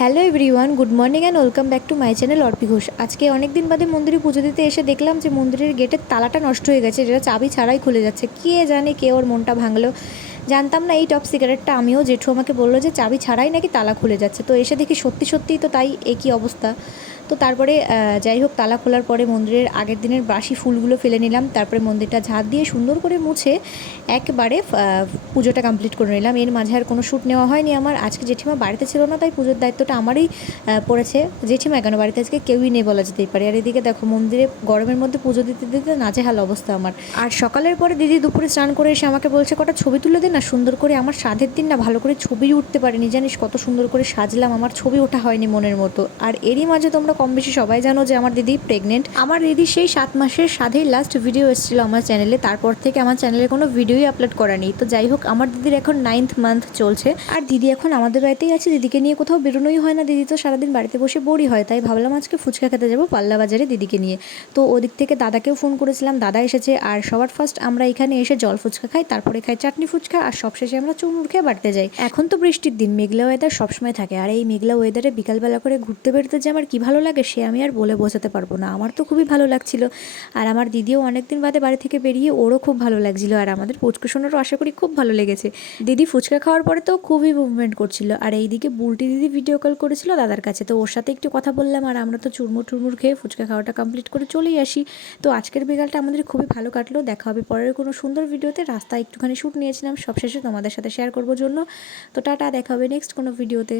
Hello everyone, good morning and welcome back to my channel Arpi Ghosh. আজকে অনেক দিন বাদে মন্দিরে পুজো দিতে এসে দেখলাম যে মন্দিরের গেটের তালাটা নষ্ট হয়ে গেছে, যেটা চাবি ছাড়াই খুলে যাচ্ছে। কে জানে কে ওর মনটা ভাঙলো, জানতাম না এই টপ সিগারেটটা আমিও। জেঠু আমাকে বললো যে চাবি ছাড়াই নাকি তালা খুলে যাচ্ছে, তো এসে দেখি সত্যি সত্যিই তো তাই, একই অবস্থা। তো তারপরে যাই হোক, তালা খোলার পরে মন্দিরের আগের দিনের বাসি ফুলগুলো ফেলে নিলাম, তারপরে মন্দিরটা ঝাঁট দিয়ে সুন্দর করে মুছে একবারে পুজোটা কমপ্লিট করে নিলাম। এর মাঝে আর কোনো শ্যুট নেওয়া হয়নি আমার। আজকে জেঠিমা বাড়িতে ছিল না, তাই পুজোর দায়িত্বটা আমারই পড়েছে। জেঠিমা কেন বাড়িতে আজকে কেউই নেই বলা যেতেই পারে। আর এদিকে দেখো, মন্দিরে গরমের মধ্যে পুজো দিতে দিতে নাজেহাল অবস্থা আমার। আর সকালের পরে দিদি দুপুরে স্নান করে এসে আমাকে বলছে কটা ছবি তুলে দে না সুন্দর করে। আমার সাধের দিন না ভালো করে ছবি উঠতে পারিনি, জানিস কত সুন্দর করে সাজলাম, আমার ছবি ওঠা হয়নি মনের মতো। আর এরই মাঝে তোমরা কম বেশি সবাই জানো যে আমার দিদি প্রেগনেন্ট। আমার দিদি সেই 7 মাসের সাধেই লাস্ট ভিডিও এসেছিলো আমার চ্যানেলে, তারপর থেকে আমার চ্যানেলে কোনো ভিডিওই আপলোড করা নেই। তো যাই হোক, আমার দিদির এখন 9th মান্থ চলছে, আর দিদি এখন আমাদের বাড়িতেই আছে। দিদিকে নিয়ে কোথাও বেরোনোই হয় না, দিদি তো সারাদিন বাড়িতে বসে বোরই হয়। তাই ভাবলাম আজকে ফুচকা খেতে যাবো পাল্লা বাজারে দিদিকে নিয়ে। তো ওদিক থেকে দাদাকেও ফোন করেছিলাম, দাদা এসেছে। আর সবার ফার্স্ট আমরা এখানে এসে জল ফুচকা খাই, তারপরে খাই চাটনি ফুচকা, আর সবশেষে আমরা চুমুর খেয়ে বাড়িতে যাই। এখন তো বৃষ্টির দিন, মেঘলা ওয়েদার সবসময় থাকে, আর এই মেঘলা ওয়েদারে বিকালবেলা করে ঘুরতে বেরোতে যে আমার কী ভালো লাগে সে আমি আর বলে বোঝাতে পারবো না। আমার তো খুবই ভালো লাগছিল, আর আমার দিদিও অনেকদিন বাদে বাড়ি থেকে বেরিয়ে ওরও খুব ভালো লাগছিল, আর আমাদের পুচকুসোনারও আশা করি খুব ভালো লেগেছে। দিদি ফুচকা খাওয়ার পরে তো খুবই মুভমেন্ট করছিল, আর এইদিকে বুলটি দিদি ভিডিও কল করেছিল দাদার কাছে, তো ওর সাথে একটু কথা বললাম। আর আমরা তো চুরমুর টুরমুর খেয়ে ফুচকা খাওয়াটা কমপ্লিট করে চলেই আসি। তো আজকের বিকালটা আমাদের খুবই ভালো কাটলো। দেখা হবে পরের কোনো সুন্দর ভিডিওতে। রাস্তায় একটুখানি শ্যুট নিয়েছিলাম, সবশেষে তোমাদের সাথে শেয়ার করবো জন্য। তো টাটা, দেখা হবে নেক্সট কোনো ভিডিওতে।